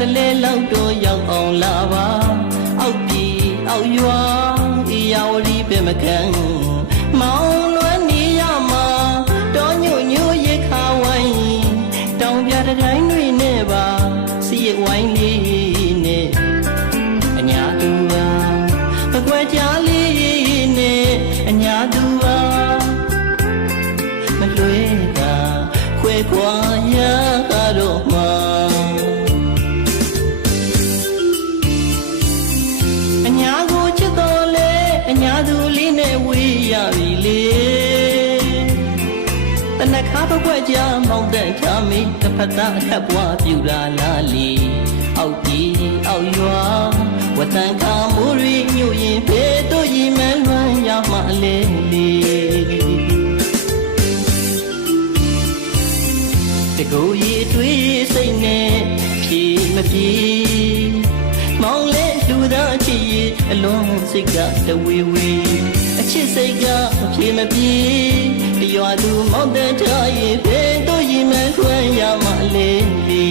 တလေလောက်တော့ရောက်အောင်လာပါအောက်ပြည်အောက်ရွာဤယာဝတီပဲမကန်မောင်လွမ်းနေရမှာတောညို့ညို့ရိတ်ခါဝိုင်းတောင်ပြတိုင်းတွေနဲ့ပါစီရဝိုင်းလေးနဲ့အညာသူပါပကွယ်ကြားလေးနဲ့အညာသူပါမလွဲတာခွဲခွာရတော့မှာအညာကိုချစ်တော်လေအညာသူလေးနဲ့ဝေးရပြီလေတနခါပကွက်ကြမောင်းတဲ့ချာမီတစ်ဖက်သားအထက်ဘွားပြူလာလားလီအောက်ကြီးအောက်ရွာဝတန်ခါမိုးရီညို့ရင်ဖေးတို့ရင်မလွမ်းရမှအလေးလေးတကူရီတွေးစိတ်နဲ့ဖြေမပြေမောင်လဲလူသားချစ်ရဲ့အလုံးစိတ်ကတဝေဝေအချစ်စိတ်ကဖြေမပြေရွာသူမောင်တဲ့ထားရဲ့ဘယ်တို့ရင်မခွင့်ရမှလေးဒီ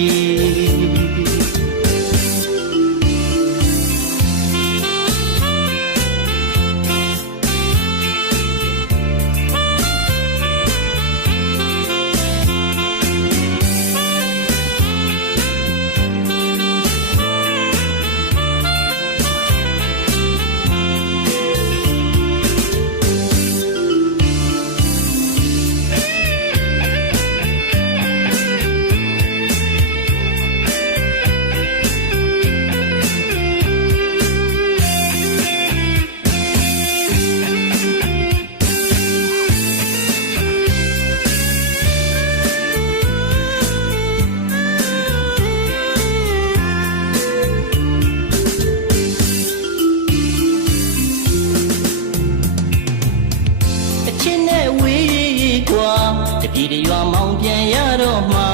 ရွာမောင်ပြန်ရတော့မှာ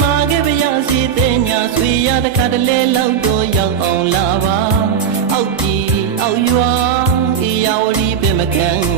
မာခဲ့ပါရစီတဲ့ညာဆွေရတခါတလေလောက်တော့ရောက်အောင်လာပါအောက်ပြည်အောက်ရွာဤယာဝတီပဲမကန်